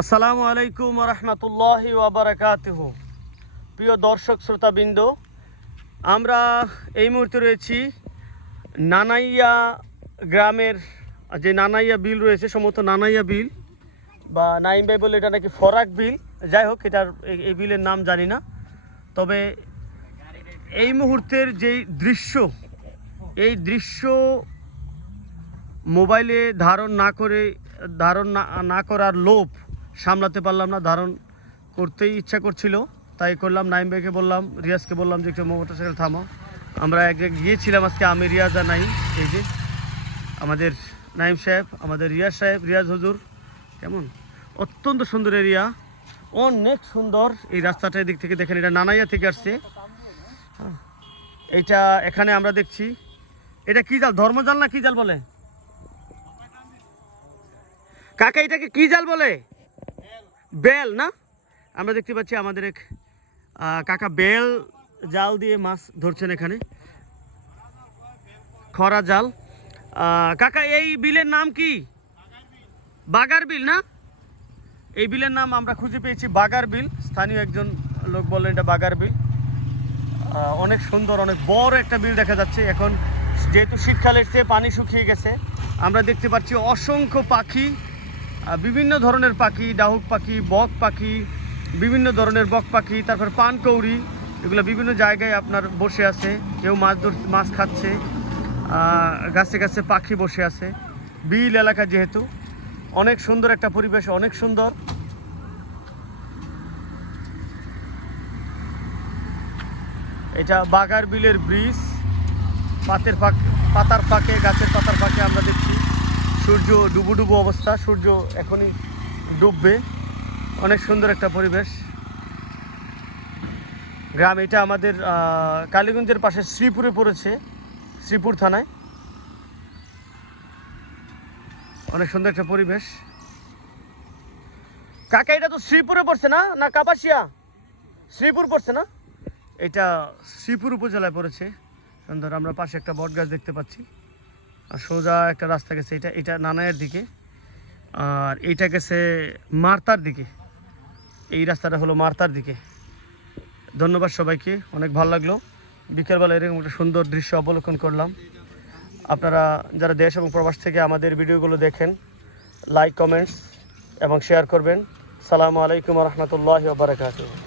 আসসালামু আলাইকুম রহমতুল্লাহি ওয়া বারাকাতুহু। প্রিয় দর্শক শ্রোতাবৃন্দ, আমরা এই মুহূর্তে রয়েছি নানাইয়া গ্রামের যে নানাইয়া বিল রয়েছে, সম্ভবত নানাইয়া বিল বা নাইম ভাই বলে এটা নাকি ফরাক বিল, যাই হোক এটার এই বিলের নাম জানি না। তবে এই মুহূর্তের যেই দৃশ্য, এই দৃশ্য মোবাইলে ধারণ না করার লোভ সামলাতে পারলাম না, ধারণ করতেই ইচ্ছা করছিল, তাই করলাম। নাইম ভাইকে বললাম, রিয়াজকে বললাম যে একটু মোটরসাইকেল থামো। আমরা এক গিয়েছিলাম আজকে, আমি রিয়াজ আর নাইম, এই যে আমাদের নাইম সাহেব, আমাদের রিয়াজ সাহেব, রিয়াজ হুজুর। কেমন অত্যন্ত সুন্দর এরিয়া, অনেক সুন্দর এই রাস্তাটা। এদিক থেকে দেখেন, এটা নানাইয়া থেকে আসছে। এইটা এখানে আমরা দেখছি, এটা কি জাল, ধর্মজাল না কি জাল বলে কাকা? এটাকে কি জাল বলে? বেল না? আমরা দেখতে পাচ্ছি আমাদের এক কাকা বেল জাল দিয়ে মাছ ধরছেন এখানে, খরা জাল। কাকা এই বিলের নাম কি? বাগার বিল না? এই বিলের নাম আমরা খুঁজে পেয়েছি বাগার বিল। স্থানীয় একজন লোক বললেন এটা বাগার বিল। অনেক সুন্দর, অনেক বড় একটা বিল দেখা যাচ্ছে। এখন যেহেতু শীতকালের চেয়ে পানি শুকিয়ে গেছে, আমরা দেখতে পাচ্ছি অসংখ্য পাখি, বিভিন্ন ধরনের পাখি, ডাহুক পাখি, বক পাখি, বিভিন্ন ধরনের বক পাখি, তারপর পানকৌড়ি, এগুলো বিভিন্ন জায়গায় আপনার বসে আছে। কেউ মাছ খাচ্ছে, গাছে গাছে পাখি বসে আছে। বিল এলাকা যেহেতু, অনেক সুন্দর একটা পরিবেশ, অনেক সুন্দর। এটা বাগার বিলের ব্রিজ। পাতার ফাঁকে, গাছের পাতার ফাঁকে আমরা দেখছি সূর্য ডুবো অবস্থা, সূর্য এখনই ডুববে। অনেক সুন্দর একটা পরিবেশ, গ্রাম। এটা আমাদের কালীগঞ্জের পাশে শ্রীপুরে পড়েছে, শ্রীপুর থানায়। অনেক সুন্দর একটা পরিবেশ। কাকা এটা তো শ্রীপুরে পড়ছে না? না কাপাসিয়া? শ্রীপুর পড়ছে না? এটা শ্রীপুর উপজেলায় পড়েছে। সুন্দর। আমরা পাশে একটা বট গাছ দেখতে পাচ্ছি, আর সোজা একটা রাস্তা গেছে। এটা নানাইয়ের দিকে, আর এইটা গেছে মারতার দিকে। এই রাস্তাটা হলো মারতার দিকে। ধন্যবাদ সবাইকে, অনেক ভালো লাগলো। বিকেলবেলা এরকম একটা সুন্দর দৃশ্য অবলোকন করলাম। আপনারা যারা দেশ এবং প্রবাস থেকে আমাদের ভিডিওগুলো দেখেন, লাইক, কমেন্টস এবং শেয়ার করবেন। সালামু আলাইকুম রহমতুল্লাহি ওয়া বারাকাতুহু।